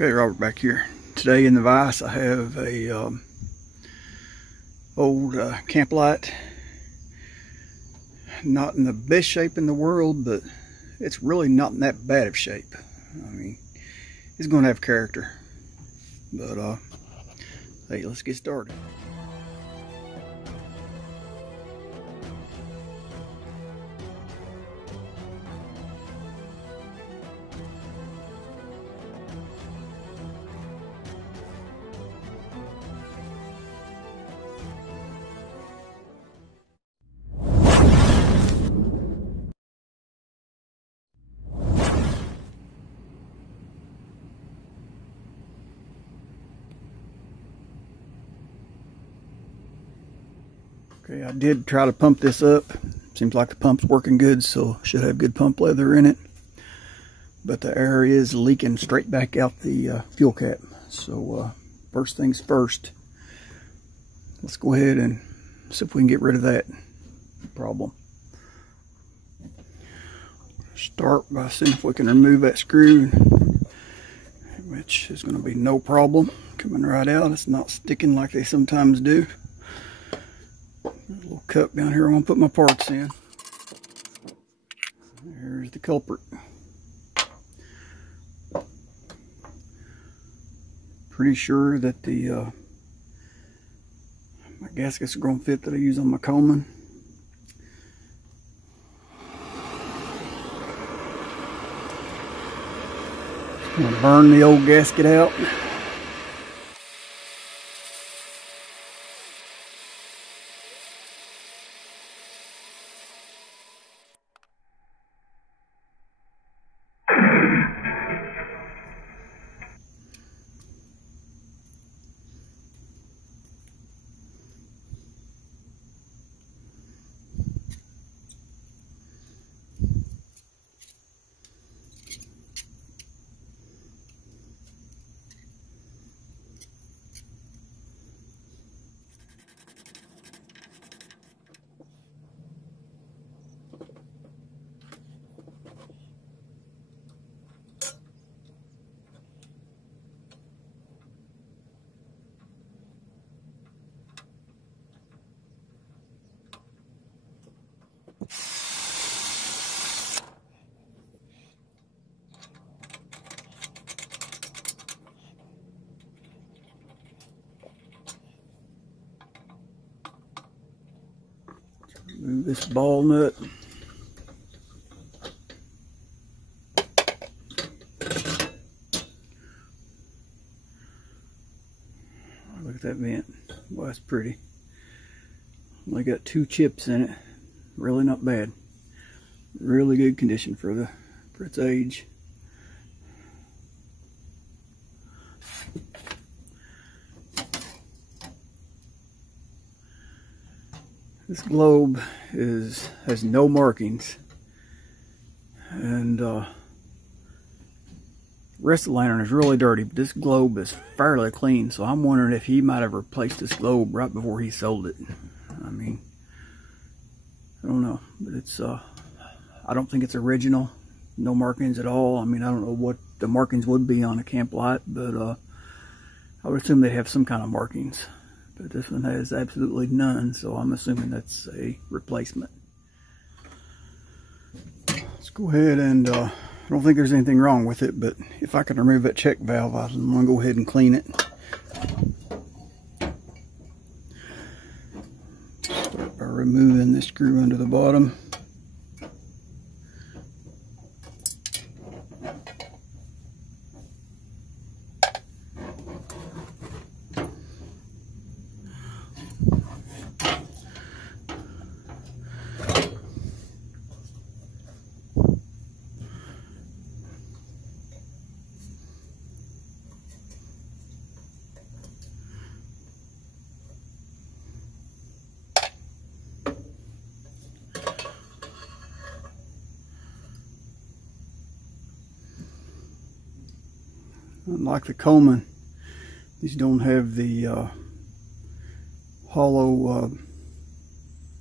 Okay, Robert back here. Today in the vise I have a old Kamplite. Not in the best shape in the world, but it's really not in that bad of shape. I mean, it's going to have character. But hey, let's get started. Okay, I did try to pump this up. Seems like the pump's working good, so should have good pump leather in it. But the air is leaking straight back out the fuel cap. So first things first, let's go ahead and see if we can get rid of that problem. Start by seeing if we can remove that screw, which is going to be no problem. Coming right out, it's not sticking like they sometimes do. There's a little cup down here I'm going to put my parts in. There's the culprit. Pretty sure that the my gaskets are going to fit that I use on my Coleman. I'm going to burn the old gasket out. Move this ball nut. Look at that vent. Boy, that's pretty. Only got 2 chips in it. Really not bad. Really good condition for its age. This globe has no markings, and the rest of the lantern is really dirty, but this globe is fairly clean, so I'm wondering if he might have replaced this globe right before he sold it. I mean, I don't know, but it's I don't think it's original. No markings at all. I mean, I don't know what the markings would be on a Kamplite, but I would assume they have some kind of markings. But this one has absolutely none, so I'm assuming that's a replacement. Let's go ahead and, I don't think there's anything wrong with it, but if I can remove that check valve, I'm going to go ahead and clean it. Start by removing this screw under the bottom. Unlike the Coleman, these don't have the hollow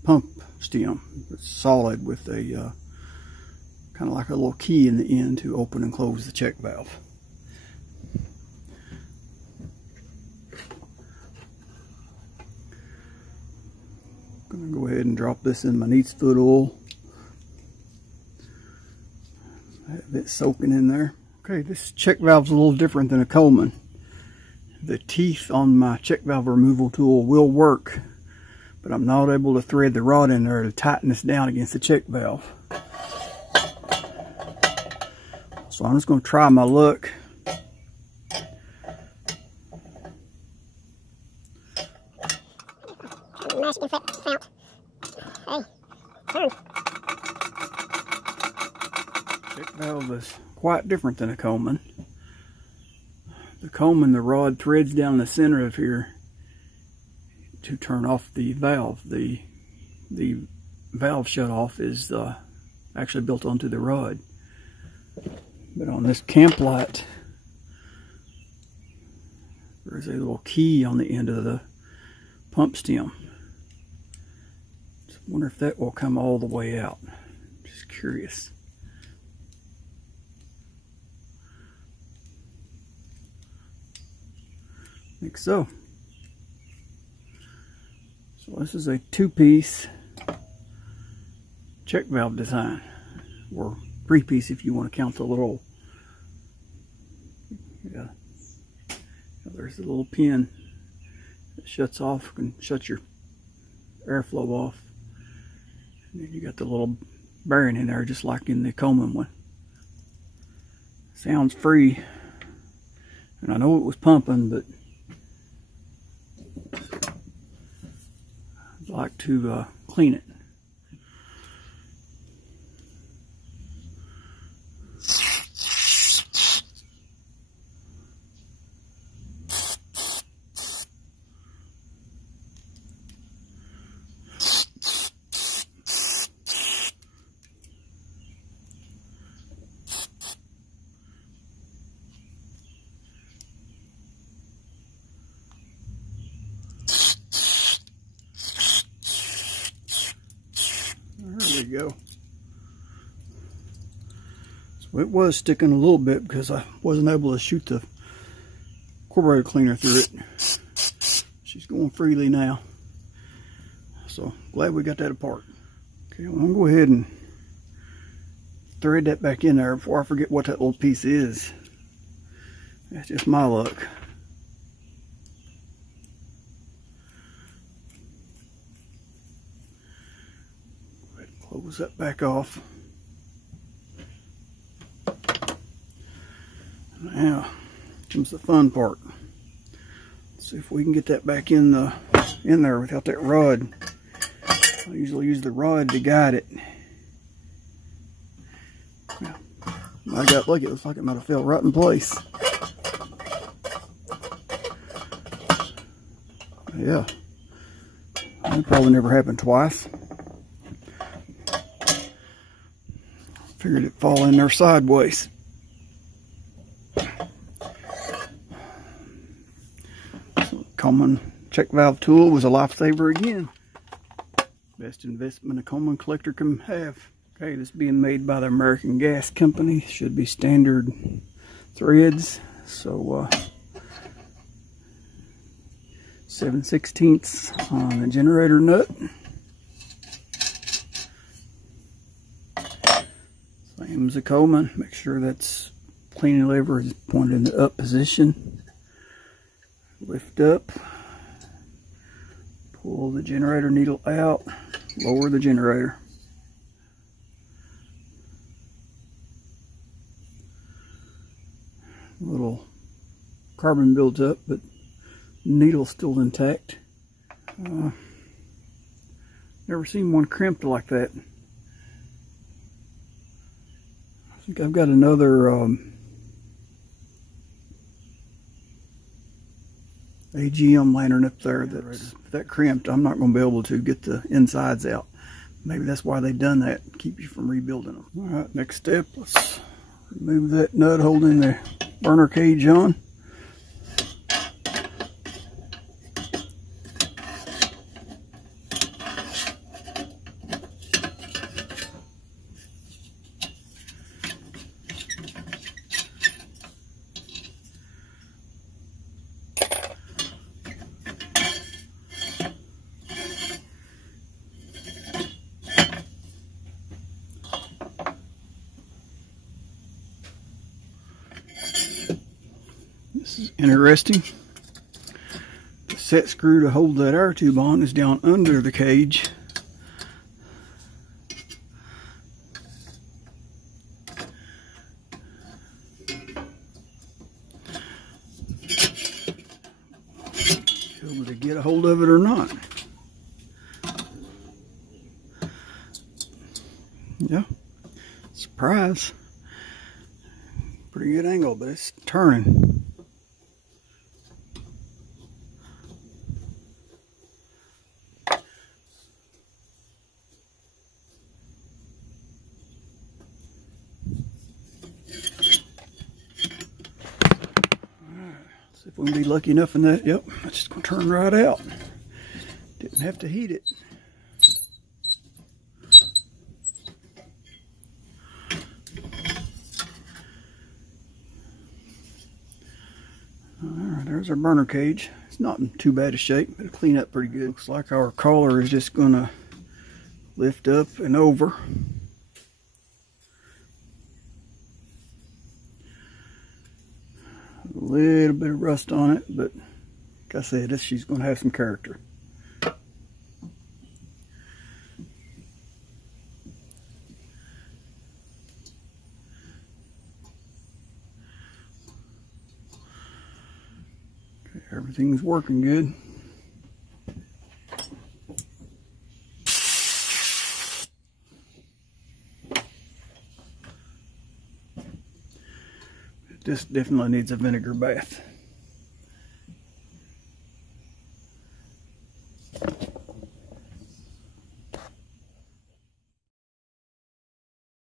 pump stem. It's solid with a kind of like a little key in the end to open and close the check valve. ahead and drop this in my neat's foot oil. Have it soaking in there. Okay, this check valve's a little different than a Coleman. The teeth on my check valve removal tool will work, but I'm not able to thread the rod in there to tighten this down against the check valve. So I'm just going to try my luck. Check valve is quite different than a Coleman. The Coleman, the rod threads down the center of here to turn off the valve. The valve shut off is actually built onto the rod. But on this Kamplite, there's a little key on the end of the pump stem. Just wonder if that will come all the way out. Just curious. I think so. So this is a two-piece check valve design, or three-piece if you want to count the little, there's a little pin that shuts off, can shut your airflow off. And then you got the little bearing in there just like in the Coleman one. Sounds free, and I know it was pumping, but I'd like to clean it. There we go. So it was sticking a little bit because I wasn't able to shoot the carburetor cleaner through it. She's going freely now. So glad we got that apart. Okay, well, I'm going to go ahead and thread that back in there before I forget what that little piece is. That's just my luck. Close that back off. Now comes the fun part. Let's see if we can get that back in there without that rod. I usually use the rod to guide it. Yeah, I got lucky. It looks like it might have fell right in place. Yeah, that probably never happened twice. Figured it'd fall in there sideways. So Coleman check valve tool was a lifesaver again. Best investment a Coleman collector can have. Okay, this is being made by the American Gas Company. Should be standard threads. So 7/16 on the generator nut. Same as a Coleman. Make sure that's cleaning lever is pointed in the up position. Lift up. Pull the generator needle out. Lower the generator. A little carbon builds up, but needle's still intact. Never seen one crimped like that. I think I've got another AGM lantern up there that crimped. I'm not going to be able to get the insides out. Maybe that's why they've done that, keep you from rebuilding them. All right, next step, let's remove that nut holding the burner cage on. This is interesting. The set screw to hold that air tube on is down under the cage. Able to get a hold of it or not. Yeah, surprise. Pretty good angle, but it's turning. See if we can be lucky enough in that. Yep, it's just gonna turn right out. Didn't have to heat it. Alright, there's our burner cage. It's not in too bad a shape, but it'll clean up pretty good. Looks like our collar is just gonna lift up and over. A little bit of rust on it, but like I said, she's going to have some character. Okay, everything's working good. This definitely needs a vinegar bath.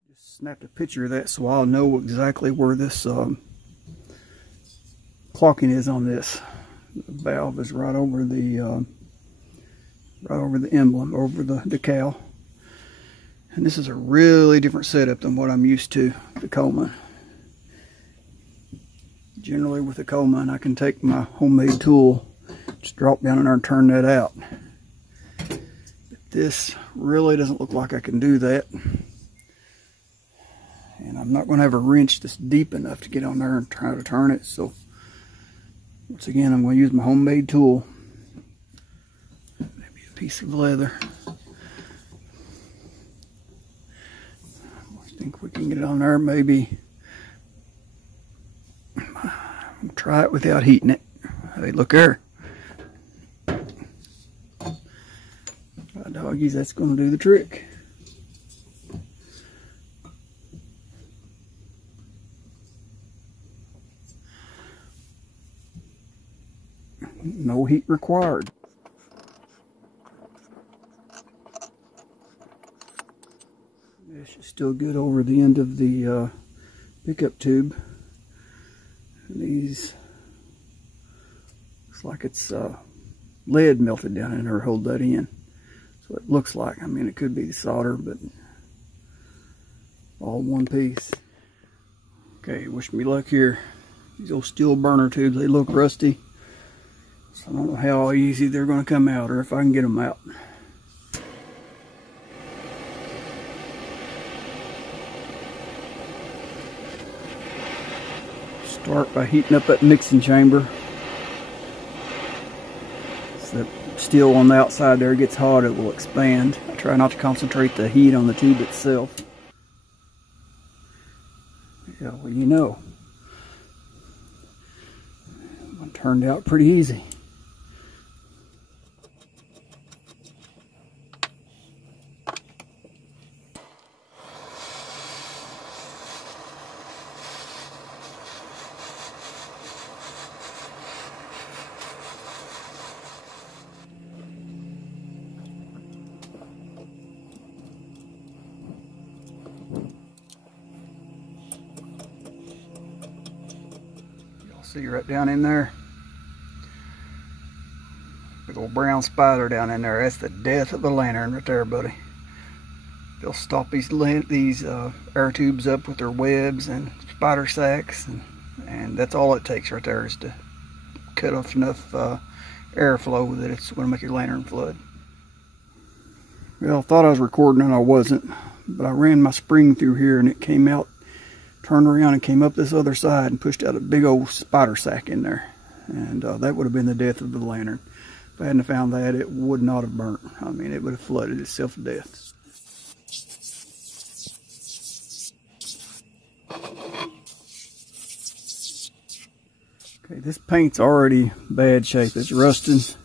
Just snapped a picture of that so I'll know exactly where this clocking is on this. The valve is right over the emblem, over the decal. And this is a really different setup than what I'm used to with the Coleman. Generally with the Coleman, I can take my homemade tool, just drop down in there and turn that out. But this really doesn't look like I can do that. And I'm not going to have a wrench that's deep enough to get on there and try to turn it. So once again, I'm going to use my homemade tool. Maybe a piece of leather. I think we can get it on there maybe. Try it without heating it. Hey, look there. Doggies, that's going to do the trick. No heat required. This is still good over the end of the pickup tube. These looks like it's lead melted down in there to hold that in. So it looks like, I mean, it could be the solder, but all one piece. Okay, wish me luck here. These old steel burner tubes, they look rusty. So I don't know how easy they're going to come out or if I can get them out. Start by heating up that mixing chamber. So that steel on the outside there gets hot, it will expand. I try not to concentrate the heat on the tube itself. Yeah, well, you know. One turned out pretty easy. See right down in there, big old brown spider down in there. That's the death of the lantern right there, buddy. They'll stop these air tubes up with their webs and spider sacks, and that's all it takes right there is to cut off enough airflow that it's going to make your lantern flood. Well, I thought I was recording and I wasn't, but I ran my spring through here and it came out turned around and came up this other side and pushed out a big old spider sack in there. And that would have been the death of the lantern. If I hadn't found that, it would not have burnt. I mean, it would have flooded itself to death. Okay, this paint's already bad shape. It's rusting. So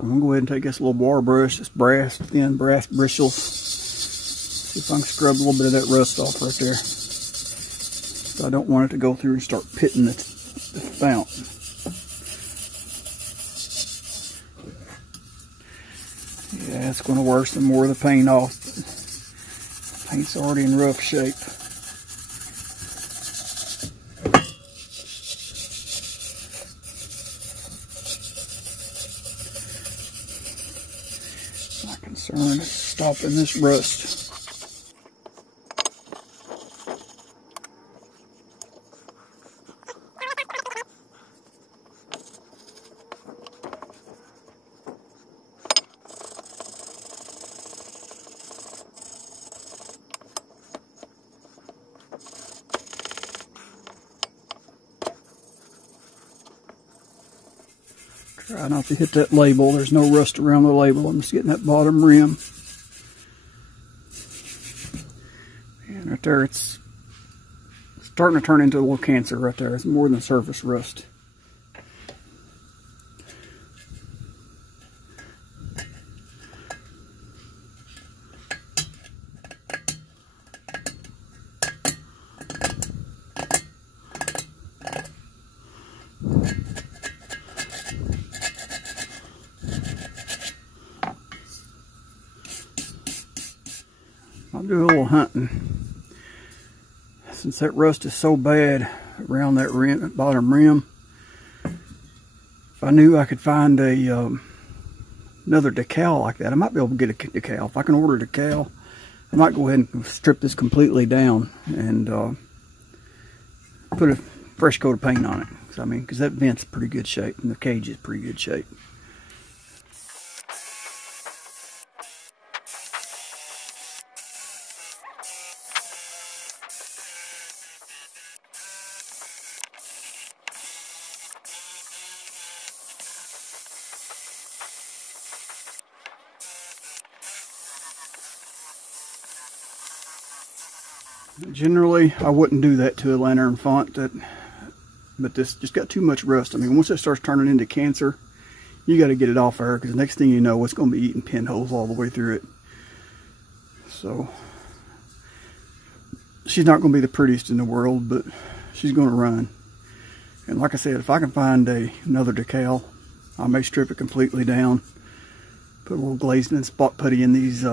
I'm going to go ahead and take this little bar brush, this thin brass bristles. See if I can scrub a little bit of that rust off right there. So I don't want it to go through and start pitting the fountain. Yeah, it's going to worsen more of the paint off. The paint's already in rough shape. My concern is stopping this rust. Try not to hit that label. There's no rust around the label. I'm just getting that bottom rim. And right there, it's starting to turn into a little cancer right there. It's more than surface rust. I'll do a little hunting. Since that rust is so bad around that bottom rim, if I knew I could find another decal like that, I might be able to get a decal. If I can order a decal, I might go ahead and strip this completely down and put a fresh coat of paint on it. So, I mean, because that vent's pretty good shape and the cage is pretty good shape. Generally, I wouldn't do that to a lantern font, but this just got too much rust. I mean, once it starts turning into cancer, you got to get it off there, because the next thing you know, it's going to be eating pinholes all the way through it. So, she's not going to be the prettiest in the world, but she's going to run. And like I said, if I can find another decal, I may strip it completely down, put a little glazing and spot putty in these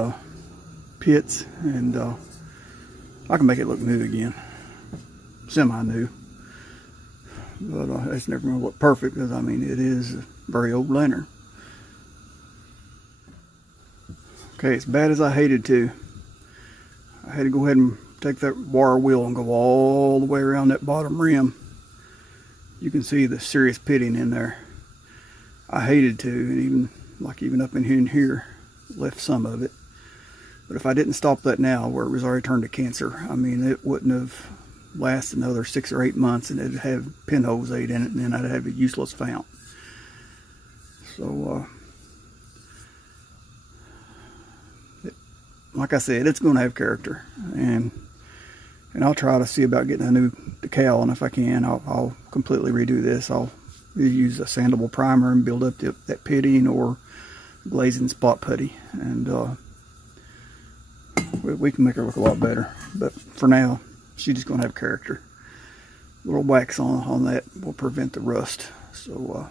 pits, and I can make it look new again, semi-new, but it's never going to look perfect, because I mean, it is a very old lantern. Okay, as bad as I hated to, I had to go ahead and take that wire wheel and go all the way around that bottom rim. You can see the serious pitting in there. I hated to, and even up in here, left some of it. But if I didn't stop that now, where it was already turned to cancer, I mean, it wouldn't have lasted another 6 or 8 months, and it'd have pinholes ate in it, and then I'd have a useless fount. So, like I said, it's going to have character, and I'll try to see about getting a new decal, and if I can, I'll completely redo this. I'll either use a sandable primer and build up that pitting, or glazing spot putty, and we can make her look a lot better. But for now, she's just going to have character. A little wax on that will prevent the rust, so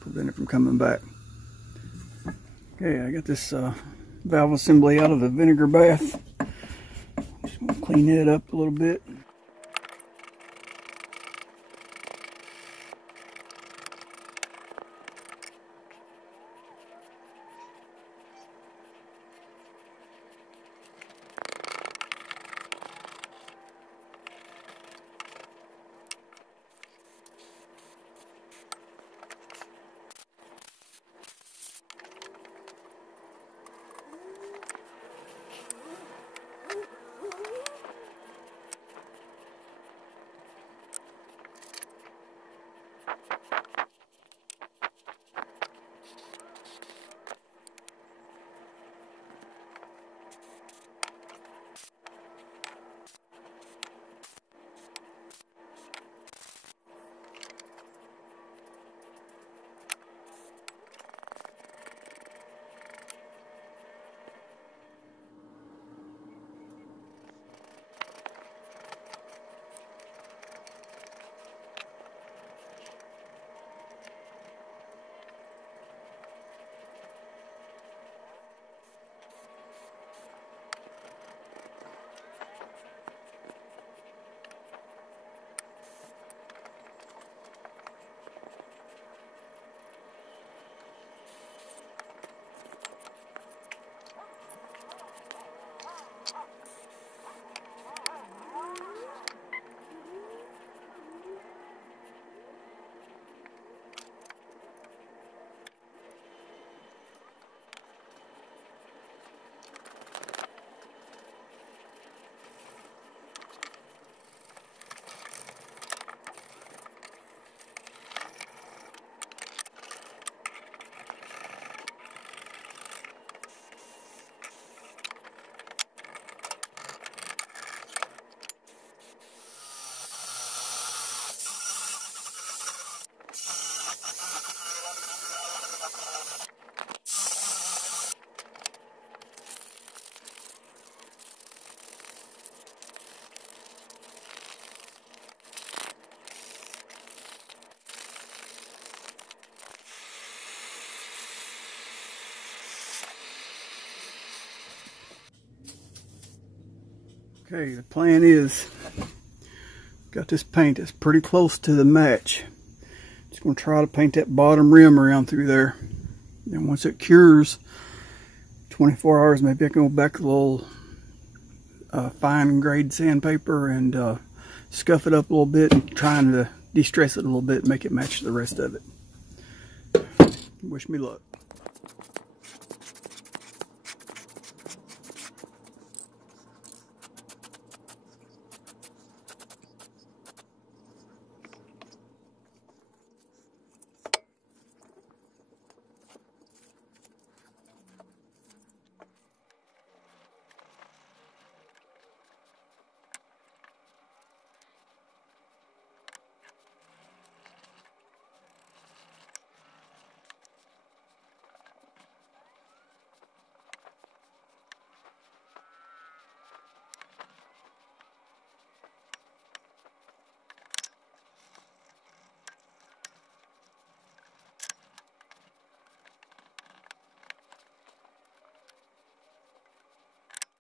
prevent it from coming back. Okay, I got this valve assembly out of the vinegar bath. Just going to clean it up a little bit. Okay, the plan is, got this paint that's pretty close to the match. Just going to try to paint that bottom rim around through there. And once it cures, 24 hours, maybe I can go back with a little fine grade sandpaper and scuff it up a little bit and trying to de-stress it a little bit and make it match the rest of it. Wish me luck.